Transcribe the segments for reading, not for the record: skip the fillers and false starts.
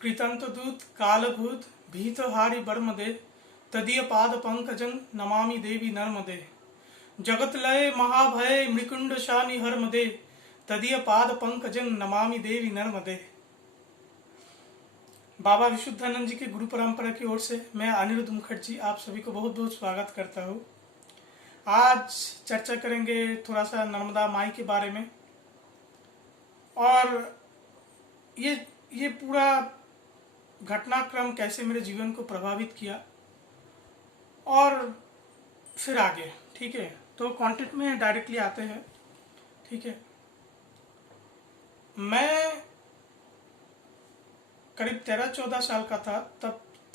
कृतंतदूत कालभूत भीतहारि बर्मदे तदीय पाद पंकजं नमामि देवी नर्मदे। जगतलय महाभय मृकुंड शानि हरमदे तदीय पाद पंकजं नमामि देवी नर्मदे। बाबा विशुद्धानंद जी की गुरु परंपरा की ओर से मैं अनिरुद्ध मुखर्जी आप सभी को बहुत बहुत स्वागत करता हूँ। आज चर्चा करेंगे थोड़ा सा नर्मदा माई के बारे में और ये पूरा घटनाक्रम कैसे मेरे जीवन को प्रभावित किया और फिर आगे। ठीक है, तो कंटेंट में डायरेक्टली आते हैं। ठीक है, मैं करीब 13-14 साल का था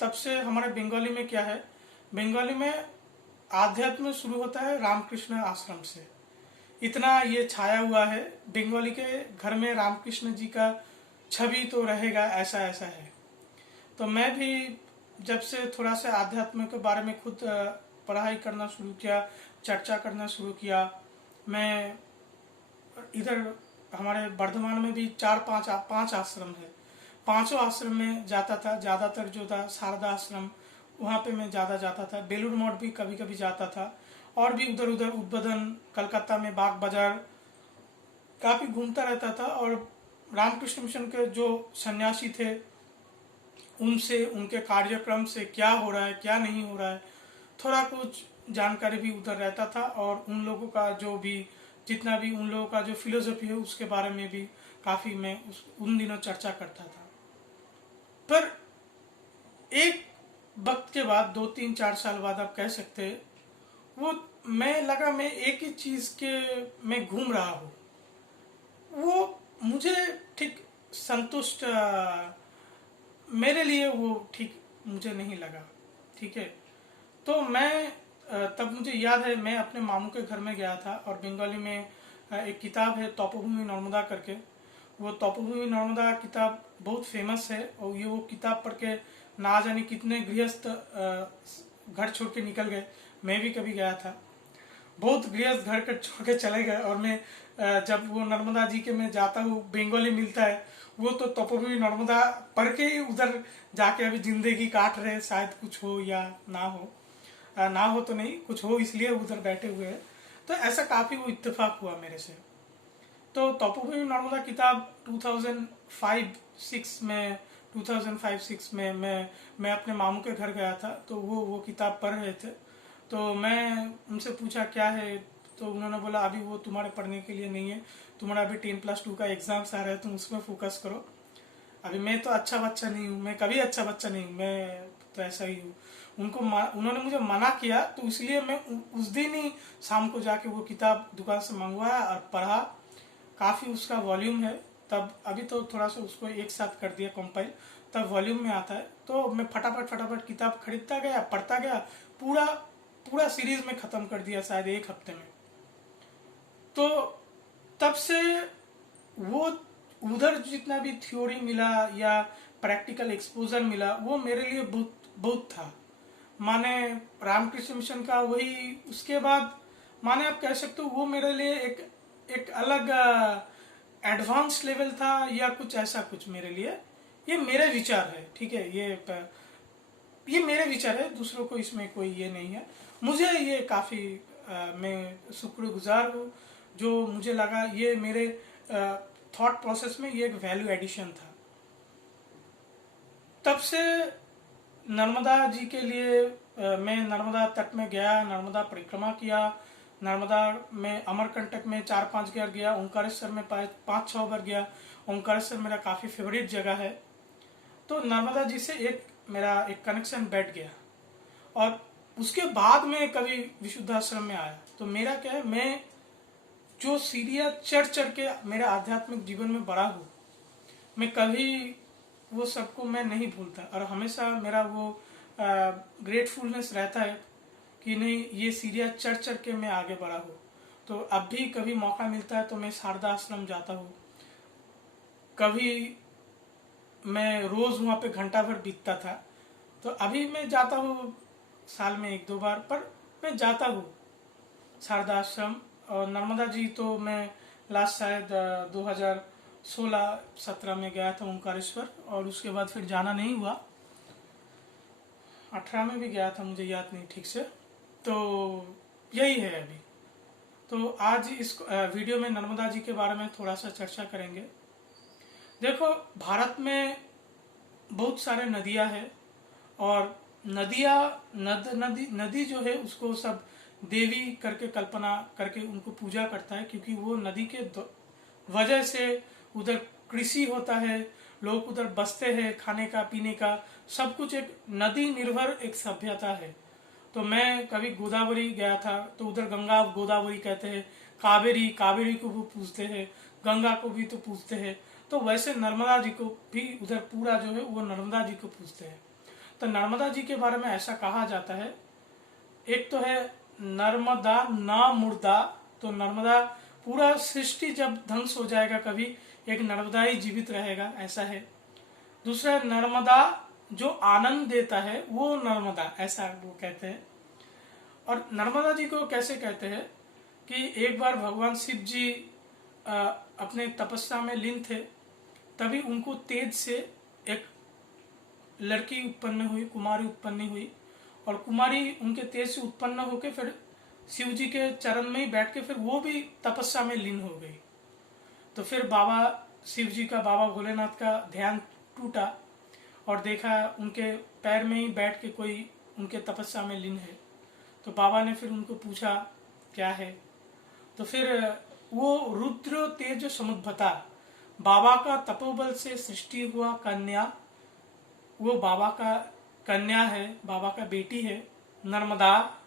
तब से हमारे बंगाली में क्या है, बंगाली में आध्यात्म शुरू होता है रामकृष्ण आश्रम से। इतना ये छाया हुआ है बंगाली के घर में, रामकृष्ण जी का छवि तो रहेगा, ऐसा ऐसा है। तो मैं भी जब से थोड़ा सा आध्यात्म के बारे में खुद पढ़ाई करना शुरू किया, चर्चा करना शुरू किया, मैं इधर हमारे वर्धमान में भी 4-5 आश्रम है, पांचों आश्रम में जाता था। ज़्यादातर जो था शारदा आश्रम, वहाँ पे मैं ज़्यादा जाता था। बेलूर मठ भी कभी कभी जाता था और भी उधर उधर उद्बोधन, कलकत्ता में बाग बाजार काफ़ी घूमता रहता था। और रामकृष्ण मिशन के जो सन्यासी थे उनसे, उनके कार्यक्रम से क्या हो रहा है क्या नहीं हो रहा है, थोड़ा कुछ जानकारी भी उधर रहता था। और उन लोगों का जो भी जितना भी उन लोगों का जो फिलोसफी है उसके बारे में भी काफ़ी मैं उन दिनों चर्चा करता था। पर एक वक्त के बाद 2-3-4 साल बाद आप कह सकते हैं, वो मैं लगा मैं एक ही चीज़ के मैं घूम रहा हूँ, वो मुझे ठीक संतुष्ट मेरे लिए वो ठीक मुझे नहीं लगा। ठीक है, तो मैं तब मुझे याद है मैं अपने मामू के घर में गया था और बंगाली में एक किताब है तपोभूमि नर्मदा करके। वो तपोभूमि नर्मदा किताब बहुत फेमस है और ये वो किताब पढ़ के ना जाने कितने गृहस्थ घर छोड़ के निकल गए। मैं भी कभी गया था, बहुत गृहस्थ घर के छोड़ के चले गए। और मैं जब वो नर्मदा जी के मैं जाता हूँ, बंगाली मिलता है, वो तो तपोभूमि नर्मदा पढ़ के ही उधर जाके अभी जिंदगी काट रहे, शायद कुछ हो या ना हो, ना हो तो नहीं, कुछ हो इसलिए उधर बैठे हुए हैं। तो ऐसा काफ़ी वो इत्तेफाक हुआ मेरे से। तो तपोभूमि नर्मदा किताब 2005-6 में 2005-6 में मैं अपने मामू के घर गया था, तो वो किताब पढ़ रहे थे। तो मैं उनसे पूछा क्या है, तो उन्होंने बोला अभी वो तुम्हारे पढ़ने के लिए नहीं है, तुम्हारा अभी 10+2 का एग्जाम्स आ रहा है, तुम उसमें फोकस करो। अभी मैं तो अच्छा बच्चा नहीं हूँ, मैं कभी अच्छा बच्चा नहीं हूँ, मैं तो ऐसा ही हूँ। उन्होंने मुझे मना किया, तो इसलिए मैं उस दिन ही शाम को जाके वो किताब दुकान से मंगवाया और पढ़ा। काफ़ी उसका वॉल्यूम है, तब अभी तो थोड़ा सा उसको एक साथ कर दिया कंपाइल, तब वॉल्यूम में आता है। तो मैं फटाफट किताब खरीदता गया, पढ़ता गया, पूरा पूरा सीरीज में ख़त्म कर दिया शायद 1 हफ्ते में। तो तब से वो उधर जितना भी थ्योरी मिला या प्रैक्टिकल एक्सपोजर मिला, वो मेरे लिए बहुत बहुत था। माने रामकृष्ण मिशन का वही, उसके बाद माने आप कह सकते हो वो मेरे लिए एक अलग एडवांस लेवल था या कुछ ऐसा कुछ मेरे लिए। ये मेरे विचार है, ठीक है, ये मेरे विचार है, दूसरों को इसमें कोई ये नहीं है। मुझे ये काफ़ी मैं शुक्रगुजार हूँ, जो मुझे लगा ये मेरे थॉट प्रोसेस में ये एक वैल्यू एडिशन था। तब से नर्मदा जी के लिए मैं नर्मदा तट में गया, नर्मदा परिक्रमा किया, नर्मदा में अमरकंटक में 4-5 बार गया, ओंकारेश्वर में 5-6 बार गया। ओंकारेश्वर मेरा काफ़ी फेवरेट जगह है। तो नर्मदा जी से मेरा एक कनेक्शन बैठ गया। और उसके बाद में कभी विशुद्धाश्रम में आया, तो मेरा क्या है, मैं जो सीढ़ियाँ चढ़ के मेरे आध्यात्मिक जीवन में बढ़ा हूँ, मैं कभी वो सबको मैं नहीं भूलता और हमेशा मेरा वो ग्रेटफुलनेस रहता है कि नहीं, ये सीढ़ियाँ चढ़ के मैं आगे बढ़ा हूँ। तो अब भी कभी मौका मिलता है तो मैं शारदा आश्रम जाता हूँ, कभी मैं रोज़ वहाँ पे घंटा भर बीतता था। तो अभी मैं जाता हूँ साल में 1-2 बार, पर मैं जाता हूँ शारदा आश्रम। और नर्मदा जी तो मैं लास्ट शायद 16-17 में गया था ओंकारेश्वर, और उसके बाद फिर जाना नहीं हुआ। 18 में भी गया था, मुझे याद नहीं ठीक से। तो यही है अभी। तो आज इस वीडियो में नर्मदा जी के बारे में थोड़ा सा चर्चा करेंगे। देखो, भारत में बहुत सारे नदियां हैं, और नदी जो है उसको सब देवी करके कल्पना करके उनको पूजा करता है, क्योंकि वो नदी के वजह से उधर कृषि होता है, लोग उधर बसते हैं, खाने का पीने का सब कुछ एक नदी निर्भर एक सभ्यता है। तो मैं कभी गोदावरी गया था, तो उधर गंगा गोदावरी कहते हैं, कावेरी को भी पूछते हैं, गंगा को भी तो पूछते हैं। तो वैसे नर्मदा जी को भी उधर पूरा जो है वो नर्मदा जी को पूछते हैं। तो नर्मदा जी के बारे में ऐसा कहा जाता है, एक तो है नर्मदा ना मुर्दा, तो नर्मदा पूरा सृष्टि जब ध्वंस हो जाएगा कभी, एक नर्मदा ही जीवित रहेगा, ऐसा है। दूसरा नर्मदा जो आनंद देता है वो नर्मदा, ऐसा वो कहते हैं। और नर्मदा जी को कैसे कहते हैं कि एक बार भगवान शिव जी अपने तपस्या में लीन थे, तभी उनको तेज से एक लड़की उत्पन्न हुई, कुमारी उत्पन्न हुई, और कुमारी उनके तेज से उत्पन्न होकर फिर शिव जी के चरण में ही बैठ के फिर वो भी तपस्या में लीन हो गई। तो फिर बाबा शिव जी का, बाबा भोलेनाथ का ध्यान टूटा और देखा उनके पैर में ही बैठ के कोई उनके तपस्या में लीन है। तो बाबा ने फिर उनको पूछा क्या है, तो फिर वो रुद्र तेज समुद्भता, बाबा का तपोबल से सृष्टि हुआ कन्या, वो बाबा का कन्या है, बाबा का बेटी है नर्मदा।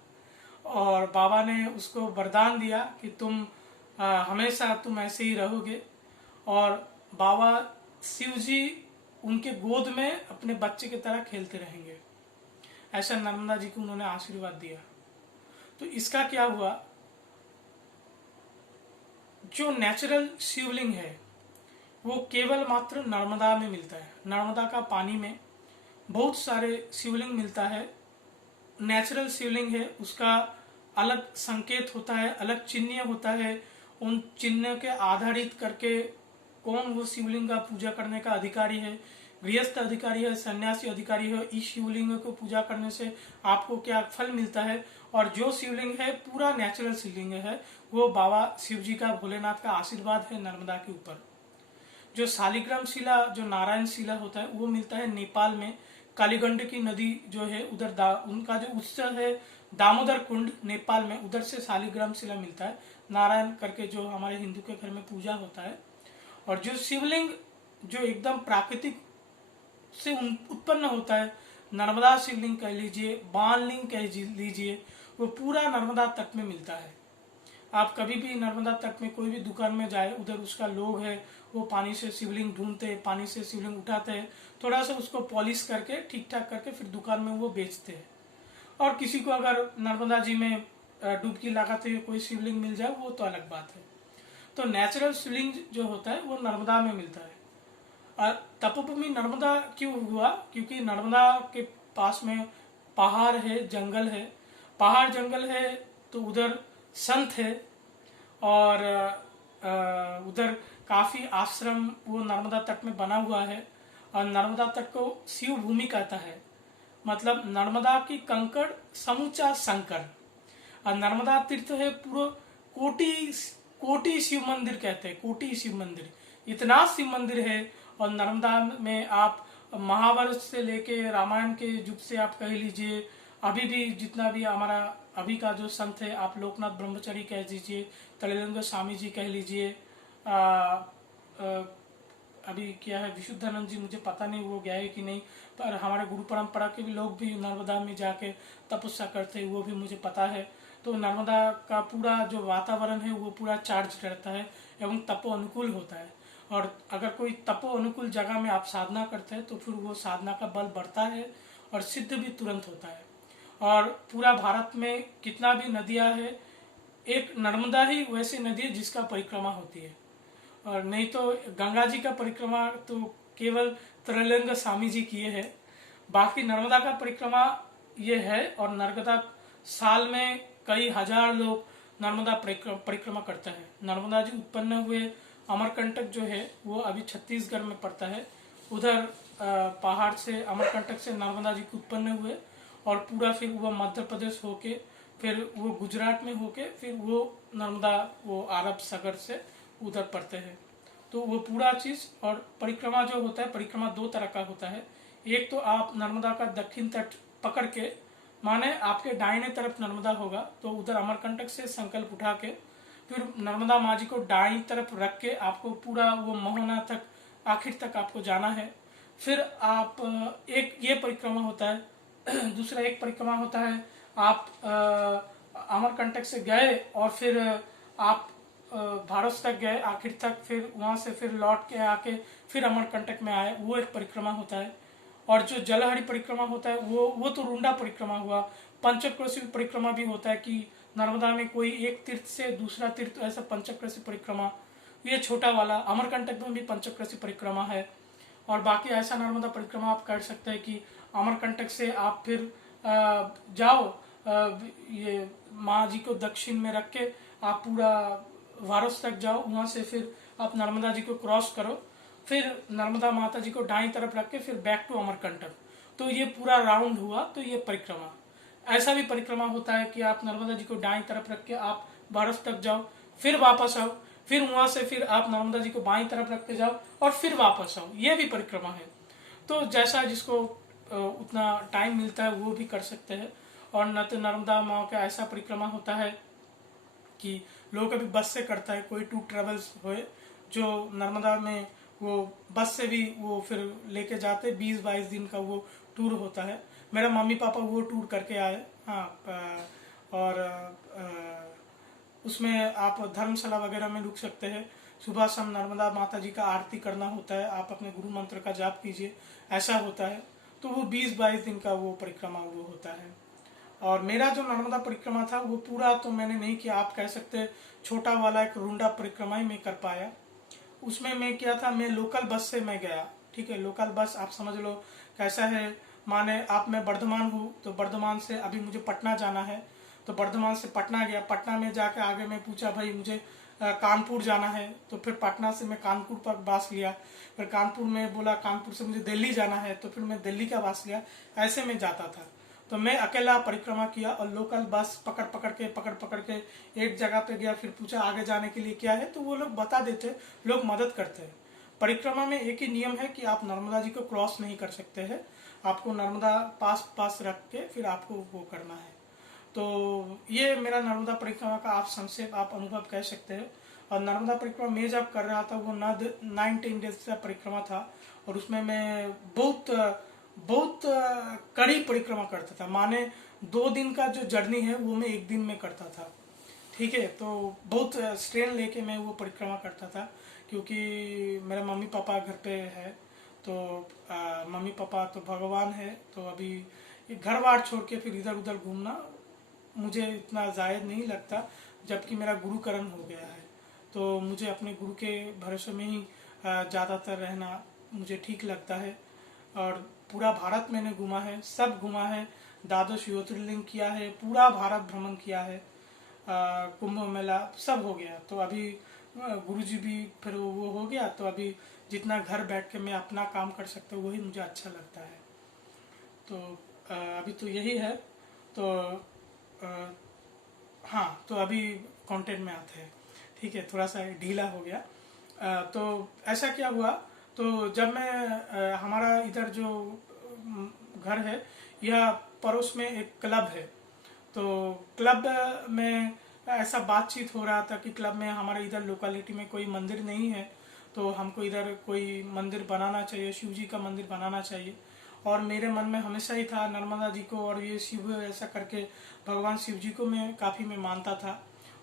और बाबा ने उसको वरदान दिया कि तुम हमेशा तुम ऐसे ही रहोगे, और बाबा शिव जी उनके गोद में अपने बच्चे की तरह खेलते रहेंगे, ऐसा नर्मदा जी को उन्होंने आशीर्वाद दिया। तो इसका क्या हुआ, जो नेचुरल शिवलिंग है वो केवल मात्र नर्मदा में मिलता है। नर्मदा का पानी में बहुत सारे शिवलिंग मिलता है, नेचुरल शिवलिंग है, उसका अलग संकेत होता है, अलग चिन्ह होता है। उन चिन्ह के आधारित करके कौन वो शिवलिंग का पूजा करने का अधिकारी है, गृहस्थ अधिकारी है, सन्यासी अधिकारी है, इस शिवलिंग को पूजा करने से आपको क्या फल मिलता है। और जो शिवलिंग है पूरा नेचुरल शिवलिंग है, वो बाबा शिव जी का, भोलेनाथ का आशीर्वाद है नर्मदा के ऊपर। जो शालिग्राम शिला, जो नारायण शिला होता है, वो मिलता है नेपाल में, कालीगंड की नदी जो है उधर उनका जो उत्स है दामोदर कुंड नेपाल में, उधर से शालिग्राम शिला मिलता है, नारायण करके जो हमारे हिंदू के घर में पूजा होता है। और जो शिवलिंग जो एकदम प्राकृतिक से उत्पन्न होता है, नर्मदा शिवलिंग कह लीजिए, बाणलिंग कह लीजिए, वो पूरा नर्मदा तट में मिलता है। आप कभी भी नर्मदा तट में कोई भी दुकान में जाए, उधर उसका लोग है वो पानी से शिवलिंग ढूंढते हैं, पानी से शिवलिंग उठाते हैं, थोड़ा सा उसको पॉलिश करके ठीक ठाक करके फिर दुकान में वो बेचते हैं। और किसी को अगर नर्मदा जी में डुबकी लगाते हुए कोई शिवलिंग मिल जाए वो तो अलग बात है। तो नेचुरल शिवलिंग जो होता है वो नर्मदा में मिलता है। और तपोभूमि नर्मदा क्यों हुआ, क्योंकि नर्मदा के पास में पहाड़ है, जंगल है, पहाड़ जंगल है, तो उधर संत है, और उधर काफी आश्रम वो नर्मदा तट में बना हुआ है। और नर्मदा तट को शिव भूमि कहता है, मतलब नर्मदा की कंकड़ समूचा शंकर। और नर्मदा तीर्थ है पूरा कोटि शिव मंदिर कहते हैं, कोटि शिव मंदिर, इतना शिव मंदिर है। और नर्मदा में आप महाभारत से लेके रामायण के युग से आप कह लीजिए, अभी भी जितना भी हमारा अभी का जो संत है, आप लोकनाथ ब्रह्मचारी कह दीजिए, तलेलंग स्वामी जी कह लीजिए, अभी क्या है विशुद्धानंद जी, मुझे पता नहीं वो गया है कि नहीं, पर हमारे गुरु परंपरा के भी लोग भी नर्मदा में जाके तपस्या करते हैं, वो भी मुझे पता है। तो नर्मदा का पूरा जो वातावरण है वो पूरा चार्ज रहता है एवं तपो अनुकूल होता है। और अगर कोई तपो अनुकूल जगह में आप साधना करते हैं तो फिर वो साधना का बल बढ़ता है और सिद्ध भी तुरंत होता है। और पूरा भारत में कितना भी नदियां है, एक नर्मदा ही वैसी नदी है जिसका परिक्रमा होती है। और नहीं तो गंगा जी का परिक्रमा तो केवल त्रैलंग स्वामी जी किए हैं, बाकी नर्मदा का परिक्रमा ये है। और नर्मदा साल में कई हजार लोग नर्मदा परिक्रमा करते हैं। नर्मदा जी उत्पन्न हुए अमरकंटक जो है वो अभी छत्तीसगढ़ में पड़ता है। उधर पहाड़ से अमरकंटक से नर्मदा जी उत्पन्न हुए और पूरा फिर वो मध्य प्रदेश होके फिर वो गुजरात में होके फिर वो नर्मदा वो अरब सागर से उधर पड़ते हैं। तो वो पूरा चीज और परिक्रमा जो होता है, परिक्रमा दो तरह का होता है। एक तो आप नर्मदा का दक्षिण तट पकड़ के, माने आपके दाहिने तरफ नर्मदा होगा तो उधर अमरकंटक से संकल्प उठा के फिर नर्मदा माँ जी को दाईं तरफ रख के आपको पूरा वो मोहना तक आखिर तक आपको जाना है। फिर आप एक ये परिक्रमा होता है। दूसरा एक परिक्रमा होता है, आप अमरकंटक से गए और फिर आप भारत तक गए आखिर तक, फिर वहां से फिर लौट के आके फिर अमरकंटक में आए, वो एक परिक्रमा होता है। और जो जलहरी परिक्रमा होता है वो तो रुंडा परिक्रमा हुआ। पंचक्रोशी परिक्रमा भी होता है कि नर्मदा में कोई एक तीर्थ से दूसरा तीर्थ, ऐसा पंचक्रोशी परिक्रमा, ये छोटा वाला। अमरकंटक में भी पंचक्रोशी परिक्रमा है। और बाकी ऐसा नर्मदा परिक्रमा आप कर सकते हैं कि अमरकंटक से आप फिर जाओ, ये माँ जी को दक्षिण में रख के आप पूरा वारस तक जाओ, वहां से फिर आप नर्मदा जी को क्रॉस करो, फिर नर्मदा माता जी को दाईं तरफ रख के फिर बैक टू अमरकंटक। तो ये पूरा राउंड हुआ। तो ये परिक्रमा, ऐसा भी परिक्रमा होता है कि आप नर्मदा जी को दाईं तरफ रख के आप वारस तक जाओ, फिर वापस आओ, फिर वहां से फिर आप नर्मदा जी को बाईं तरफ रख के जाओ और फिर वापस आओ। ये भी परिक्रमा है। तो जैसा जिसको उतना टाइम मिलता है वो भी कर सकते हैं। और न तो नर्मदा माँ का ऐसा परिक्रमा होता है कि लोग अभी बस से करता है, कोई टूर ट्रेवल्स हो जो नर्मदा में वो बस से भी वो फिर लेके जाते, 20-22 दिन का वो टूर होता है। मेरा मम्मी पापा वो टूर करके आए। हाँ, और उसमें आप धर्मशाला वगैरह में रुक सकते हैं। सुबह शाम नर्मदा माता जी का आरती करना होता है, आप अपने गुरु मंत्र का जाप कीजिए, ऐसा होता है। तो वो 20-22 दिन का वो परिक्रमा वो होता है। और मेरा जो नर्मदा परिक्रमा था वो पूरा तो मैंने नहीं किया, आप कह सकते छोटा वाला एक रुंडा परिक्रमा ही मैं कर पाया। उसमें मैं क्या था, मैं लोकल बस से मैं गया। ठीक है, लोकल बस आप समझ लो कैसा है, माने आप मैं बर्धमान हूँ तो बर्धमान से अभी मुझे पटना जाना है, तो बर्धमान से पटना गया। पटना में जाके आगे मैं पूछा भाई मुझे कानपुर जाना है, तो फिर पटना से मैं कानपुर पर बस लिया। फिर कानपुर में बोला कानपुर से मुझे दिल्ली जाना है, तो फिर मैं दिल्ली का बस लिया। ऐसे में जाता था। तो मैं अकेला परिक्रमा किया और लोकल बस पकड़ पकड़ के एक जगह पे गया। फिर पूछा आगे जाने के लिए क्या है, तो वो लोग बता देते, लोग मदद करते हैं। परिक्रमा में एक ही नियम है कि आप नर्मदा जी को क्रॉस नहीं कर सकते हैं, आपको नर्मदा पास रख के फिर आपको वो करना है। तो ये मेरा नर्मदा परिक्रमा का आप संक्षेप आप अनुभव कह सकते हैं। और नर्मदा परिक्रमा मैं जब कर रहा था वो 9-10 डेज का परिक्रमा था, और उसमें मैं बहुत कड़ी परिक्रमा करता था। माने 2 दिन का जो जर्नी है वो मैं 1 दिन में करता था। ठीक है, तो बहुत स्ट्रेन लेके मैं वो परिक्रमा करता था, क्योंकि मेरे मम्मी पापा घर पे है। तो मम्मी पापा तो भगवान है, तो अभी घर बार छोड़ के फिर इधर उधर घूमना मुझे इतना जायज नहीं लगता। जबकि मेरा गुरुकरण हो गया है, तो मुझे अपने गुरु के भरोसे में ही ज़्यादातर रहना मुझे ठीक लगता है। और पूरा भारत मैंने घूमा है, सब घूमा है, द्वादश ज्योतिर्लिंग किया है, पूरा भारत भ्रमण किया है, कुंभ मेला सब हो गया। तो अभी गुरुजी भी फिर वो हो गया, तो अभी जितना घर बैठ के मैं अपना काम कर सकता हूँ वही मुझे अच्छा लगता है। तो अभी तो यही है। तो हाँ, तो अभी कंटेंट में आते हैं। ठीक है, थोड़ा सा ढीला हो गया। तो ऐसा क्या हुआ, तो जब मैं हमारा इधर जो घर है, यह पड़ोस में एक क्लब है। तो क्लब में ऐसा बातचीत हो रहा था कि क्लब में हमारे इधर लोकेलिटी में कोई मंदिर नहीं है, तो हमको इधर कोई मंदिर बनाना चाहिए, शिव जी का मंदिर बनाना चाहिए। और मेरे मन में हमेशा ही था नर्मदा जी को और ये शिव ऐसा करके भगवान शिव जी को मैं काफ़ी मैं मानता था।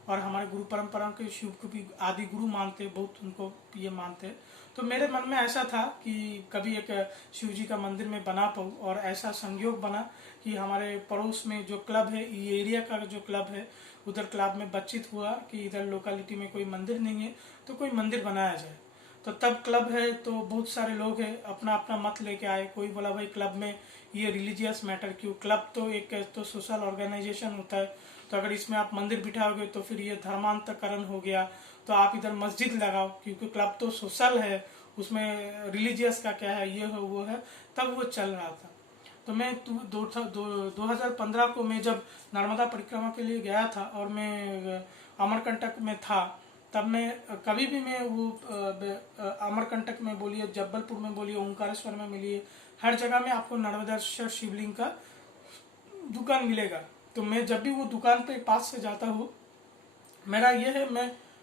और हमारे गुरु परंपरा के शिव को भी आदि गुरु मानते, बहुत उनको ये मानते। तो मेरे मन में ऐसा था कि कभी एक शिव जी का मंदिर में बना पाऊँ। और ऐसा संयोग बना कि हमारे पड़ोस में जो क्लब है, ये एरिया का जो क्लब है, उधर क्लब में बातचीत हुआ कि इधर लोकेलिटी में कोई मंदिर नहीं है, तो कोई मंदिर बनाया जाए। तो तब क्लब है तो बहुत सारे लोग हैं, अपना अपना मत लेके आए। कोई बोला भाई क्लब में ये रिलीजियस मैटर क्यों, क्लब तो एक तो सोशल ऑर्गेनाइजेशन होता है, तो अगर इसमें आप मंदिर बिठाओगे तो फिर ये धर्मांतकरण हो गया, तो आप इधर मस्जिद लगाओ, क्योंकि क्लब तो सोशल है, उसमें रिलीजियस का क्या है, ये है वो है, तब वो चल रहा था। तो मैं 2015 को मैं जब नर्मदा परिक्रमा के लिए गया था और मैं अमरकंटक में था, तब मैं कभी भी मैं वो अमरकंटक में बोलिए, जबलपुर में बोलिए, ओंकारेश्वर में मिलिए, हर जगह में आपको नर्मदेश्वर शिवलिंग का दुकान मिलेगा। तो मैं जब भी वो दुकान पे पास से जाता हूँ, मेरा ये है,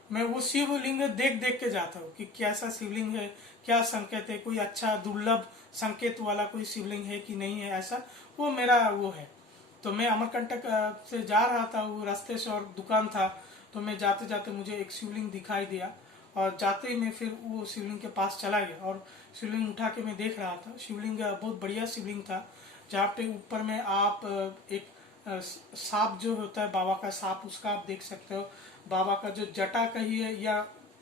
मैं वो शिवलिंग देख देख के जाता हूँ कि कैसा शिवलिंग है, क्या संकेत है, कोई अच्छा दुर्लभ संकेत वाला कोई शिवलिंग है कि नहीं है, ऐसा वो मेरा वो है। तो मैं अमरकंटक से जा रहा था, वो रास्ते से और दुकान था, तो मैं जाते जाते मुझे एक शिवलिंग दिखाई दिया, और जाते ही मैं फिर वो शिवलिंग के पास चला गया और शिवलिंग उठा के मैं देख रहा था। शिवलिंग बहुत बढ़िया शिवलिंग था, जहाँ पे ऊपर में आप एक सांप जो होता है, बाबा का सांप, उसका आप देख सकते हो। बाबा का जो जटा कहिए या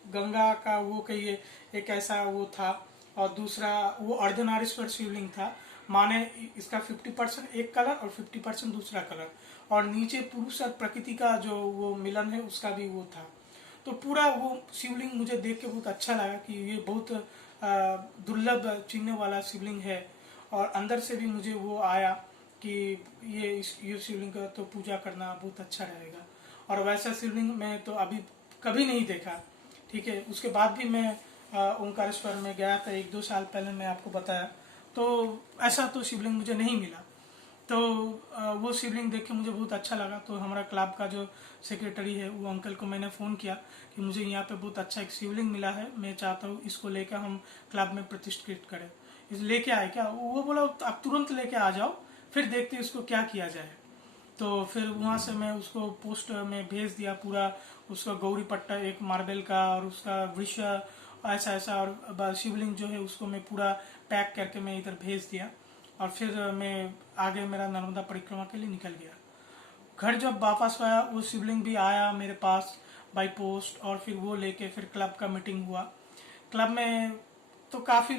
गंगा का वो कहिए, एक ऐसा वो था। और दूसरा वो अर्धनारीश्वर शिवलिंग था, माने इसका 50% एक कलर और 50% दूसरा कलर, और नीचे पुरुष और प्रकृति का जो वो मिलन है उसका भी वो था। तो पूरा वो शिवलिंग मुझे देख के बहुत अच्छा लगा कि ये बहुत दुर्लभ चिन्ह वाला शिवलिंग है। और अंदर से भी मुझे वो आया कि ये शिवलिंग का तो पूजा करना बहुत अच्छा रहेगा। और वैसा शिवलिंग मैं तो अभी कभी नहीं देखा, ठीक है। उसके बाद भी मैं ओंकारेश्वर में गया था 1-2 साल पहले, मैं आपको बताया, तो ऐसा तो शिवलिंग मुझे नहीं मिला। तो वो शिवलिंग देख के मुझे बहुत अच्छा लगा। तो हमारा क्लब का जो सेक्रेटरी है, वो अंकल को मैंने फ़ोन किया कि मुझे यहाँ पे बहुत अच्छा एक शिवलिंग मिला है, मैं चाहता हूँ इसको लेकर हम क्लब में प्रतिष्ठित करें। इस लेके आए क्या? वो बोला आप तुरंत लेके आ जाओ, फिर देखते हैं इसको क्या किया जाए। तो फिर वहाँ से मैं उसको पोस्ट में भेज दिया, पूरा उसका गौरी पट्टा एक मार्बल का और उसका वृक्ष ऐसा ऐसा, और शिवलिंग जो है उसको मैं पूरा पैक करके मैं इधर भेज दिया। और फिर मैं आगे मेरा नर्मदा परिक्रमा के लिए निकल गया। घर जब वापस आया, वो शिवलिंग भी आया मेरे पास बाई पोस्ट, और फिर वो लेके फिर क्लब का मीटिंग हुआ। क्लब में तो काफ़ी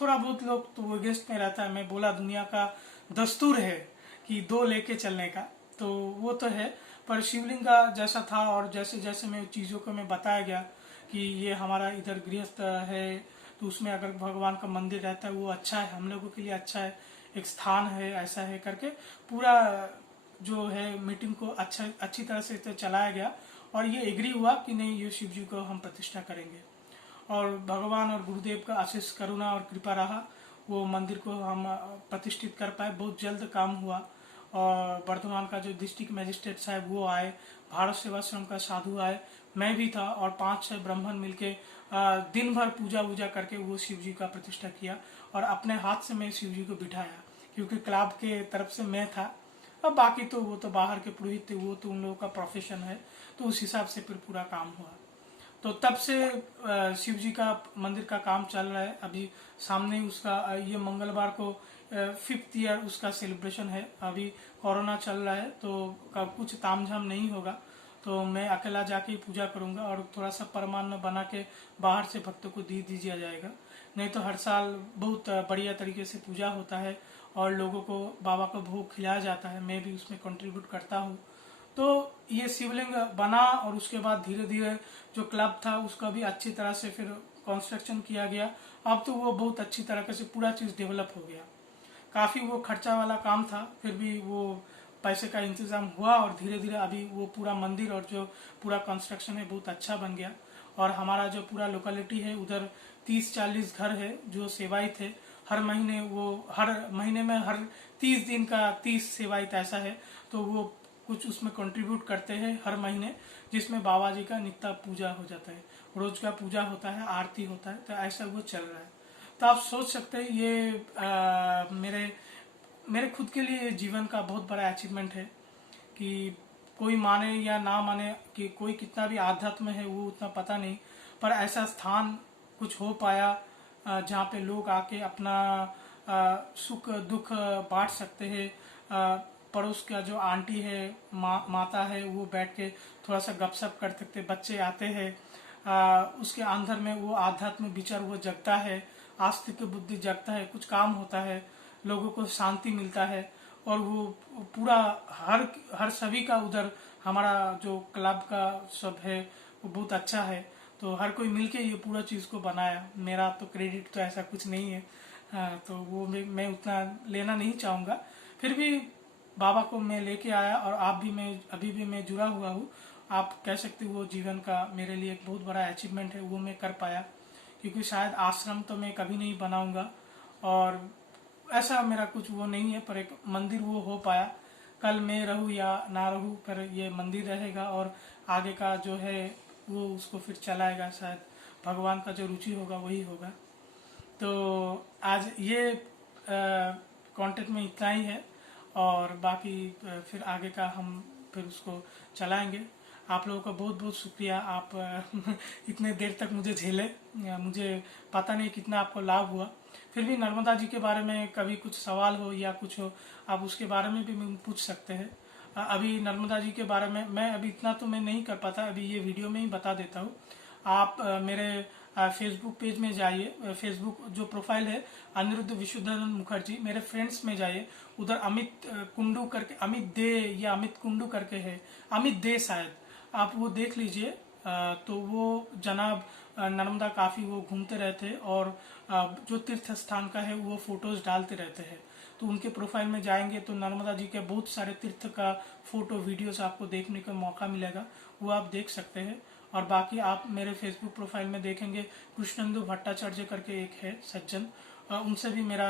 थोड़ा बहुत लोग तो वो गेस्ट में रहता है। मैं बोला दुनिया का दस्तूर है कि 2 लेके चलने का, तो वो तो है। पर शिवलिंग का जैसा था और जैसे जैसे मैं चीज़ों को मैं बताया गया कि ये हमारा इधर गृहस्थ है, तो उसमें अगर भगवान का मंदिर रहता है वो अच्छा है, हम लोगों के लिए अच्छा है, एक स्थान है, ऐसा है करके पूरा जो है मीटिंग को अच्छी तरह से चलाया गया। और ये एग्री हुआ कि नहीं, ये शिव जी को हम प्रतिष्ठा करेंगे। और भगवान और गुरुदेव का आशीष, करुणा और कृपा रहा, वो मंदिर को हम प्रतिष्ठित कर पाए। बहुत जल्द काम हुआ। और वर्धमान का जो डिस्ट्रिक्ट मजिस्ट्रेट साहब वो आए, भारत सेवाश्रम का साधु आए, मैं भी था, और 5-6 ब्राह्मण मिलके दिन भर पूजा वूजा करके वो शिव जी का प्रतिष्ठा किया। और अपने हाथ से मैं शिव जी को बिठाया, क्योंकि क्लब के तरफ से मैं था। अब बाकी तो वो तो बाहर के पुरोहित थे, वो तो उन लोगों का प्रोफेशन है, तो उस हिसाब से फिर पूरा काम हुआ। तो तब से शिव जी का मंदिर का काम चल रहा है। अभी सामने ही उसका ये मंगलवार को 5th ईयर उसका सेलिब्रेशन है। अभी कोरोना चल रहा है तो कुछ तामझाम नहीं होगा, तो मैं अकेला जाके ही पूजा करूंगा, और थोड़ा सा परमान्न बना के बाहर से भक्तों को दी दिया जाएगा। नहीं तो हर साल बहुत बढ़िया तरीके से पूजा होता है और लोगों को बाबा को भोग खिलाया जाता है, मैं भी उसमें कंट्रीब्यूट करता हूँ। तो ये शिवलिंग बना, और उसके बाद धीरे धीरे जो क्लब था उसका भी अच्छी तरह से फिर कंस्ट्रक्शन किया गया। अब तो वो बहुत अच्छी तरह से पूरा चीज़ डेवलप हो गया। काफ़ी वो खर्चा वाला काम था, फिर भी वो पैसे का इंतज़ाम हुआ, और धीरे धीरे अभी वो पूरा मंदिर और जो पूरा कंस्ट्रक्शन है बहुत अच्छा बन गया। और हमारा जो पूरा लोकेलिटी है उधर 30-40 घर है जो सेवायित है। हर महीने वो हर महीने में हर 30 दिन का 30 सेवायित ऐसा है, तो वो कुछ उसमें कंट्रीब्यूट करते हैं हर महीने, जिसमें बाबा जी का नित्य पूजा हो जाता है, रोज का पूजा होता है, आरती होता है। तो ऐसा वो चल रहा है। तो आप सोच सकते हैं ये मेरे मेरे खुद के लिए जीवन का बहुत बड़ा अचीवमेंट है कि कोई माने या ना माने, कि कोई कितना भी आध्यात्म है वो उतना पता नहीं, पर ऐसा स्थान कुछ हो पाया जहाँ पे लोग आके अपना सुख दुख बांट सकते हैं। पड़ोस का जो आंटी है, माता है, वो बैठ के थोड़ा सा गपशप कर सकते, बच्चे आते हैं, उसके अंदर में वो आध्यात्म विचार वो जगता है, आस्तिक बुद्धि जगता है, कुछ काम होता है, लोगों को शांति मिलता है। और वो पूरा हर सभी का उधर हमारा जो क्लब का सब है वो बहुत अच्छा है। तो हर कोई मिलके ये पूरा चीज़ को बनाया, मेरा तो क्रेडिट तो ऐसा कुछ नहीं है। तो वो मैं उतना लेना नहीं चाहूँगा। फिर भी बाबा को मैं लेके आया, और आप भी, मैं अभी भी मैं जुड़ा हुआ हूँ। आप कह सकते हो वो जीवन का मेरे लिए एक बहुत बड़ा अचीवमेंट है, वो मैं कर पाया। क्योंकि शायद आश्रम तो मैं कभी नहीं बनाऊंगा, और ऐसा मेरा कुछ वो नहीं है, पर एक मंदिर वो हो पाया। कल मैं रहूँ या ना रहूँ, पर ये मंदिर रहेगा, और आगे का जो है वो उसको फिर चलाएगा। शायद भगवान का जो रुचि होगा वही होगा। तो आज ये कंटेंट में इतना ही है, और बाकी फिर आगे का हम फिर उसको चलाएंगे। आप लोगों का बहुत बहुत शुक्रिया, आप इतने देर तक मुझे झेले। मुझे पता नहीं कितना आपको लाभ हुआ। फिर भी नर्मदा जी के बारे में कभी कुछ सवाल हो या कुछ हो, आप उसके बारे में भी पूछ सकते हैं। अभी नर्मदा जी के बारे में मैं अभी इतना तो मैं नहीं कर पाता, अभी ये वीडियो में ही बता देता हूँ। आप मेरे फेसबुक पेज में जाइए, फेसबुक जो प्रोफाइल है अनिरुद्ध विशुद्धानंद मुखर्जी, मेरे फ्रेंड्स में जाइए, उधर अमित कुंडू करके, अमित दे या अमित कुंडू करके है, अमित दे शायद, आप वो देख लीजिए। तो वो जनाब नर्मदा काफ़ी वो घूमते रहते हैं, और जो तीर्थ स्थान का है वो फोटोज डालते रहते हैं। तो उनके प्रोफाइल में जाएंगे तो नर्मदा जी के बहुत सारे तीर्थ का फोटो वीडियोस आपको देखने का मौका मिलेगा, वो आप देख सकते हैं। और बाकी आप मेरे फेसबुक प्रोफाइल में देखेंगे कृष्णेंदु भट्टाचार्य करके एक है सज्जन, उनसे भी मेरा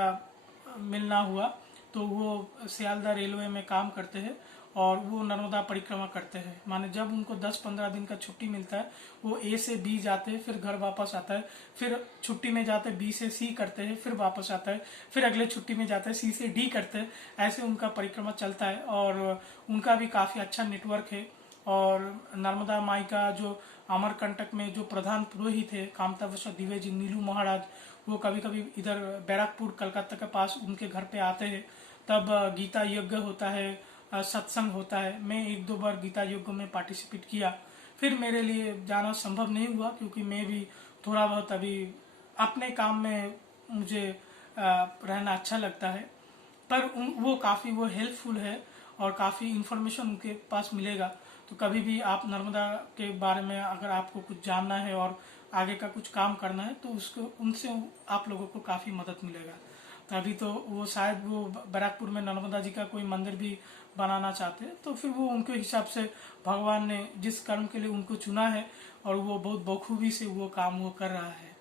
मिलना हुआ। तो वो सियालदह रेलवे में काम करते हैं, और वो नर्मदा परिक्रमा करते हैं। माने जब उनको 10-15 दिन का छुट्टी मिलता है, वो ए से बी जाते हैं, फिर घर वापस आता है, फिर छुट्टी में जाते हैं बी से सी करते हैं, फिर वापस आता है, फिर अगले छुट्टी में जाते हैं सी से डी करते हैं। ऐसे उनका परिक्रमा चलता है, और उनका भी काफ़ी अच्छा नेटवर्क है। और नर्मदा माई का जो अमरकंटक में जो प्रधान पुरोहित है कामता प्रसाद द्विवेदी नीलू महाराज, वो कभी कभी इधर बैरकपुर कलकत्ता के पास उनके घर पे आते हैं। तब गीता यज्ञ होता है, सत्संग होता है। मैं 1-2 बार गीता यज्ञ में पार्टिसिपेट किया। फिर मेरे लिए जाना संभव नहीं हुआ, क्योंकि मैं भी थोड़ा बहुत अभी अपने काम में मुझे रहना अच्छा लगता है। पर वो काफ़ी वो हेल्पफुल है, और काफ़ी इन्फॉर्मेशन उनके पास मिलेगा। तो कभी भी आप नर्मदा के बारे में अगर आपको कुछ जानना है और आगे का कुछ काम करना है, तो उसको उनसे आप लोगों को काफ़ी मदद मिलेगा। तो अभी तो वो शायद वो बैरकपुर में नर्मदा जी का कोई मंदिर भी बनाना चाहते हैं, तो फिर वो उनके हिसाब से भगवान ने जिस कर्म के लिए उनको चुना है, और वो बहुत बखूबी से वो काम वो कर रहा है।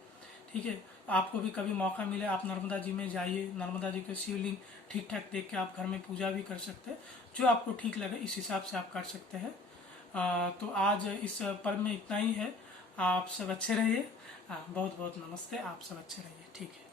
ठीक है, आपको भी कभी मौका मिले आप नर्मदा जी में जाइए, नर्मदा जी के शिवलिंग ठीक ठाक देख के आप घर में पूजा भी कर सकते हैं। जो आपको ठीक लगे इस हिसाब से आप कर सकते हैं। तो आज इस पर्व में इतना ही है। आप सब अच्छे रहिए। बहुत बहुत नमस्ते, आप सब अच्छे रहिए। ठीक है।